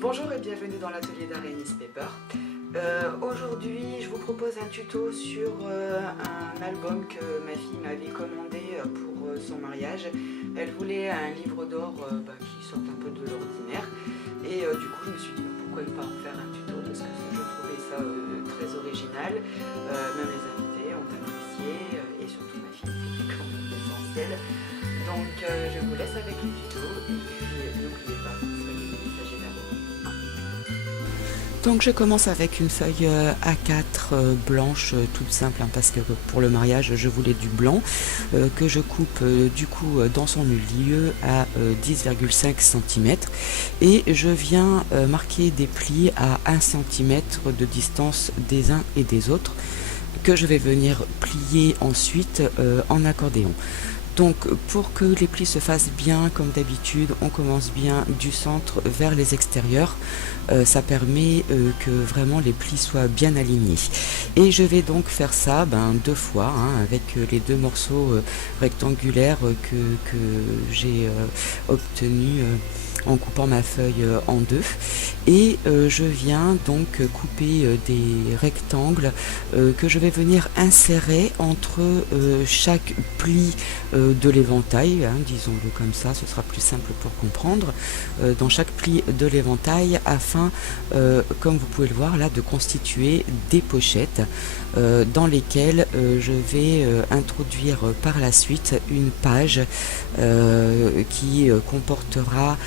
Bonjour et bienvenue dans l'atelier d'Arénis Paper. Aujourd'hui je vous propose un tuto sur un album que ma fille m'avait commandé pour son mariage. Elle voulait un livre d'or qui sorte un peu de l'ordinaire et du coup je me suis dit pourquoi ne pas en faire un tuto parce que je trouvais ça très original. Même les invités ont apprécié et surtout ma fille, c'était quand même essentiel. Donc je vous laisse avec les tutos et puis n'oubliez pas, soyez les messagers d'amour. Donc je commence avec une feuille A4 blanche toute simple parce que pour le mariage je voulais du blanc que je coupe du coup dans son milieu à 10,5 cm et je viens marquer des plis à 1 cm de distance des uns et des autres que je vais venir plier ensuite en accordéon. Donc pour que les plis se fassent bien comme d'habitude, on commence bien du centre vers les extérieurs. Ça permet que vraiment les plis soient bien alignés. Et je vais donc faire ça deux fois avec les deux morceaux rectangulaires que j'ai obtenus en coupant ma feuille en deux et je viens donc couper des rectangles que je vais venir insérer entre chaque pli de l'éventail, disons-le comme ça, ce sera plus simple pour comprendre, dans chaque pli de l'éventail afin, comme vous pouvez le voir là, de constituer des pochettes dans lesquelles je vais introduire par la suite une page qui comportera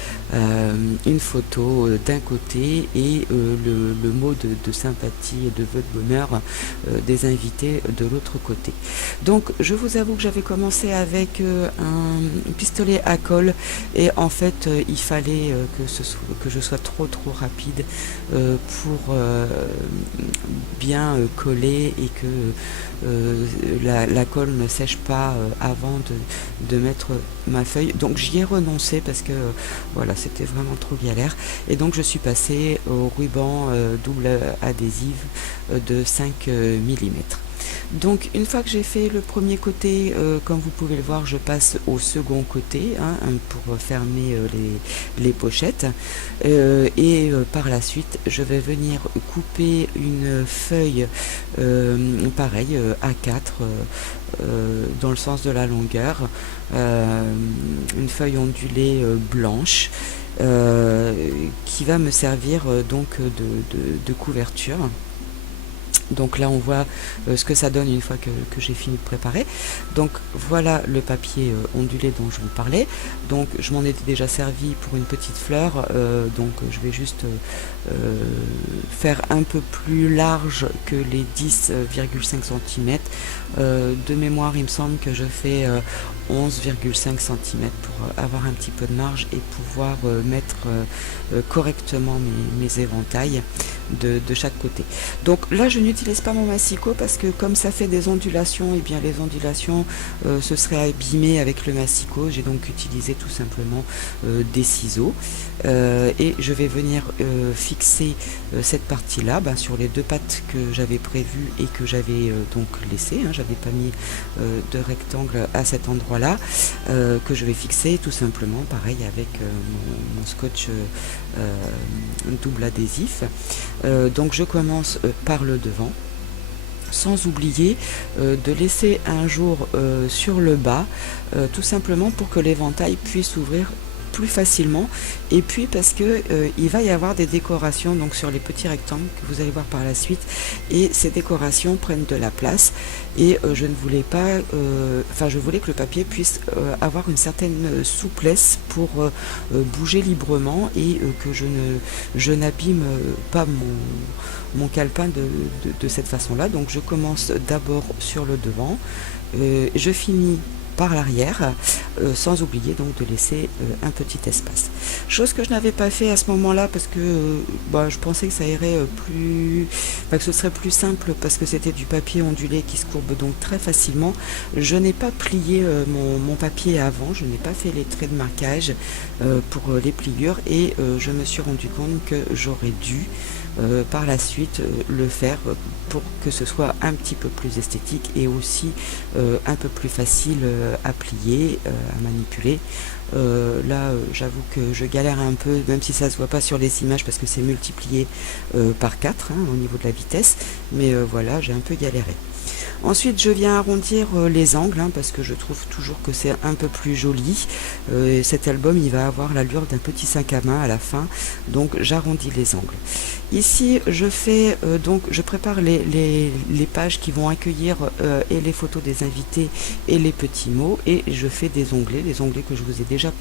une photo d'un côté et le mot de sympathie et de vœu de bonheur des invités de l'autre côté. Donc je vous avoue que j'avais commencé avec un pistolet à colle et en fait il fallait que je sois trop rapide pour bien coller et que la colle ne sèche pas avant de mettre ma feuille. Donc j'y ai renoncé parce que voilà, c'était vraiment trop galère et donc je suis passée au ruban double adhésif de 5 mm. Donc une fois que j'ai fait le premier côté, comme vous pouvez le voir, je passe au second côté pour fermer les pochettes et par la suite je vais venir couper une feuille pareil A4 dans le sens de la longueur, une feuille ondulée blanche qui va me servir donc de couverture. Donc là on voit ce que ça donne une fois que j'ai fini de préparer. Donc voilà le papier ondulé dont je vous parlais. Donc je m'en étais déjà servi pour une petite fleur, donc je vais juste faire un peu plus large que les 10,5 cm. De mémoire il me semble que je fais 11,5 cm pour avoir un petit peu de marge et pouvoir mettre correctement mes éventails de chaque côté. Donc là je n'utilise pas mon massicot parce que comme ça fait des ondulations, et bien les ondulations se seraient abîmées avec le massicot. J'ai donc utilisé tout simplement des ciseaux et je vais venir fixer cette partie là sur les deux pattes que j'avais prévues et que j'avais donc laissé, j'avais pas mis de rectangle à cet endroit là, que je vais fixer tout simplement pareil avec mon scotch double adhésif. Donc je commence par le devant, sans oublier de laisser un jour sur le bas, tout simplement pour que l'éventail puisse ouvrir plus facilement, et puis parce que il va y avoir des décorations donc sur les petits rectangles que vous allez voir par la suite, et ces décorations prennent de la place et je ne voulais pas je voulais que le papier puisse avoir une certaine souplesse pour bouger librement et que je n'abîme pas mon calepin de cette façon là. Donc je commence d'abord sur le devant, je finis par l'arrière, sans oublier donc de laisser un petit espace. Chose que je n'avais pas fait à ce moment-là parce que je pensais que ça irait que ce serait plus simple parce que c'était du papier ondulé qui se courbe donc très facilement. Je n'ai pas plié mon papier avant, je n'ai pas fait les traits de marquage pour les pliures et je me suis rendu compte que j'aurais dû par la suite le faire pour que ce soit un petit peu plus esthétique et aussi un peu plus facile à plier, à manipuler. Là j'avoue que je galère un peu, même si ça se voit pas sur les images parce que c'est multiplié par 4 hein, au niveau de la vitesse, mais voilà, j'ai un peu galéré. Ensuite je viens arrondir les angles hein, parce que je trouve toujours que c'est un peu plus joli. Cet album il va avoir l'allure d'un petit sac à main à la fin, donc j'arrondis les angles. Ici je fais donc je prépare les pages qui vont accueillir et les photos des invités et les petits mots, et je fais des onglets, les onglets que je vous ai déjà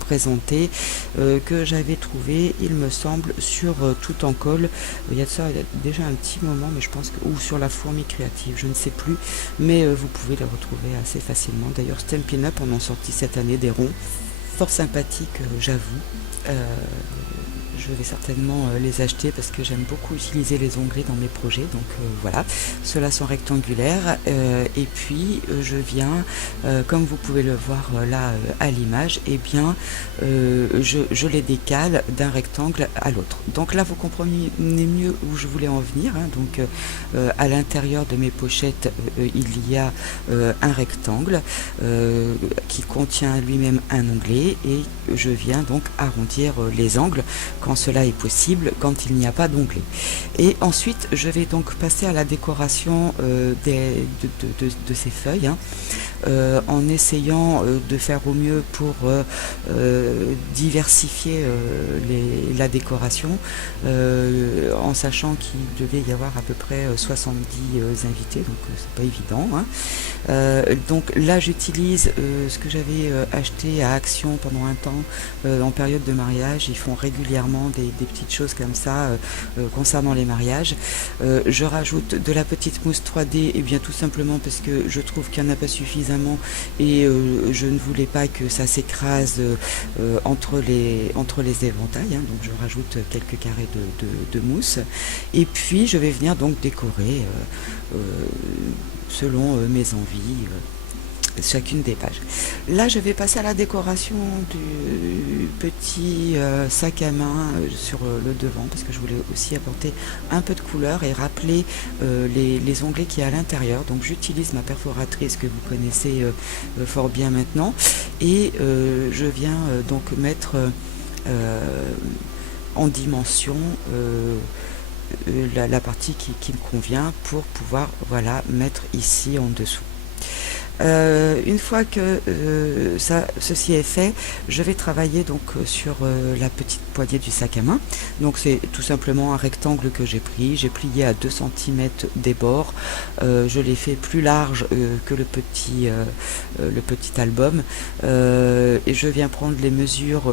présentés, que j'avais trouvé il me semble sur Tout en colle. Il y a de ça il y a déjà un petit moment, mais je pense que, ou sur la fourmi créative, je ne sais plus, mais vous pouvez les retrouver assez facilement. D'ailleurs Stampin' Up en ont sorti cette année des ronds fort sympathiques, j'avoue. Je vais certainement les acheter parce que j'aime beaucoup utiliser les onglets dans mes projets, donc voilà, ceux-là sont rectangulaires, et puis je viens, comme vous pouvez le voir là à l'image, et bien je les décale d'un rectangle à l'autre. Donc là vous comprenez mieux où je voulais en venir hein. Donc à l'intérieur de mes pochettes il y a un rectangle qui contient lui-même un onglet, et je viens donc arrondir les angles quand cela est possible, quand il n'y a pas d'onglet. Et ensuite je vais donc passer à la décoration de ces feuilles hein, en essayant de faire au mieux pour diversifier la décoration, en sachant qu'il devait y avoir à peu près 70 invités, donc c'est pas évident hein. Donc là j'utilise ce que j'avais acheté à Action pendant un temps en période de mariage. Ils font régulièrement des petites choses comme ça concernant les mariages. Je rajoute de la petite mousse 3D, et bien tout simplement parce que je trouve qu'il n'y en a pas suffisamment, et je ne voulais pas que ça s'écrase entre les éventails hein. Donc je rajoute quelques carrés de mousse, et puis je vais venir donc décorer selon mes envies chacune des pages. Là je vais passer à la décoration du petit sac à main sur le devant, parce que je voulais aussi apporter un peu de couleur et rappeler les onglets qui est à l'intérieur. Donc j'utilise ma perforatrice que vous connaissez fort bien maintenant, et je viens donc mettre en dimension la partie qui me convient pour pouvoir voilà mettre ici en dessous. Une fois que ceci est fait, je vais travailler donc sur la petite poignée du sac à main. Donc c'est tout simplement un rectangle que j'ai pris, j'ai plié à 2 cm des bords, je l'ai fait plus large que le petit album, et je viens prendre les mesures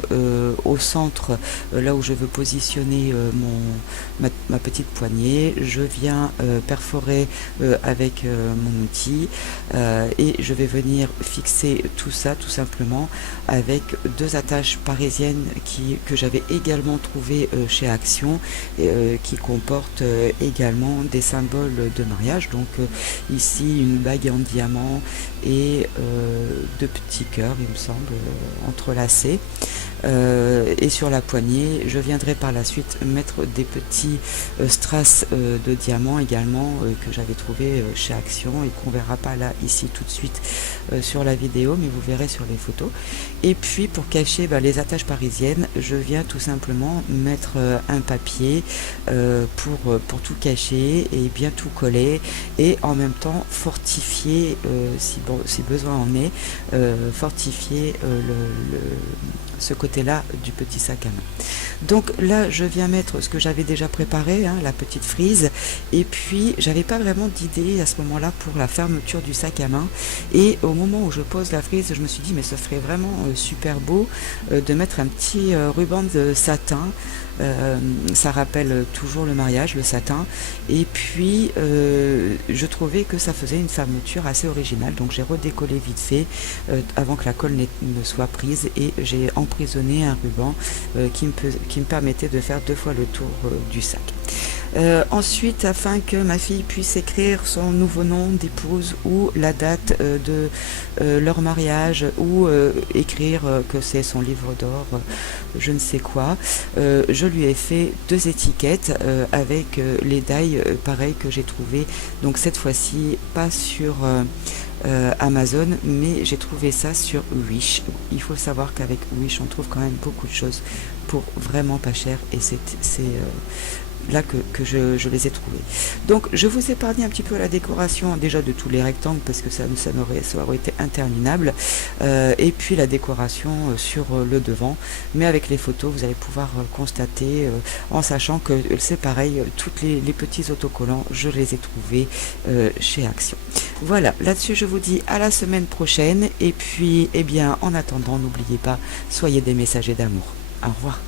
au centre, là où je veux positionner ma petite poignée. Je viens perforer avec mon outil, et je vais venir fixer tout ça tout simplement avec 2 attaches parisiennes que j'avais également trouvées chez Action, qui comportent également des symboles de mariage. Donc ici une bague en diamant et 2 petits cœurs, il me semble, entrelacés. Et sur la poignée je viendrai par la suite mettre des petits strass de diamants également, que j'avais trouvé chez Action et qu'on verra pas là ici tout de suite sur la vidéo, mais vous verrez sur les photos. Et puis pour cacher les attaches parisiennes, je viens tout simplement mettre un papier pour tout cacher et bien tout coller, et en même temps fortifier si besoin en est, fortifier ce côté là du petit sac à main. Donc là je viens mettre ce que j'avais déjà préparé hein, la petite frise, et puis j'avais pas vraiment d'idée à ce moment là pour la fermeture du sac à main, et au moment où je pose la frise je me suis dit mais ce serait vraiment super beau de mettre un petit ruban de satin. Ça rappelle toujours le mariage, le satin, et puis je trouvais que ça faisait une fermeture assez originale, donc j'ai redécollé vite fait avant que la colle ne soit prise, et j'ai emprisonné un ruban qui me permettait de faire 2 fois le tour du sac. Ensuite, afin que ma fille puisse écrire son nouveau nom d'épouse ou la date de leur mariage, ou écrire que c'est son livre d'or, je ne sais quoi, je lui ai fait 2 étiquettes avec les die pareil que j'ai trouvé, donc cette fois-ci pas sur Amazon, mais j'ai trouvé ça sur Wish. Il faut savoir qu'avec Wish on trouve quand même beaucoup de choses pour vraiment pas cher, et c'est là que je les ai trouvés. Donc je vous épargne un petit peu la décoration déjà de tous les rectangles, parce que ça aurait été interminable, et puis la décoration sur le devant, mais avec les photos vous allez pouvoir constater, en sachant que c'est pareil, toutes les petits autocollants je les ai trouvés chez Action. Voilà, là-dessus je vous dis à la semaine prochaine, et puis eh bien en attendant, n'oubliez pas, soyez des messagers d'amour. Au revoir.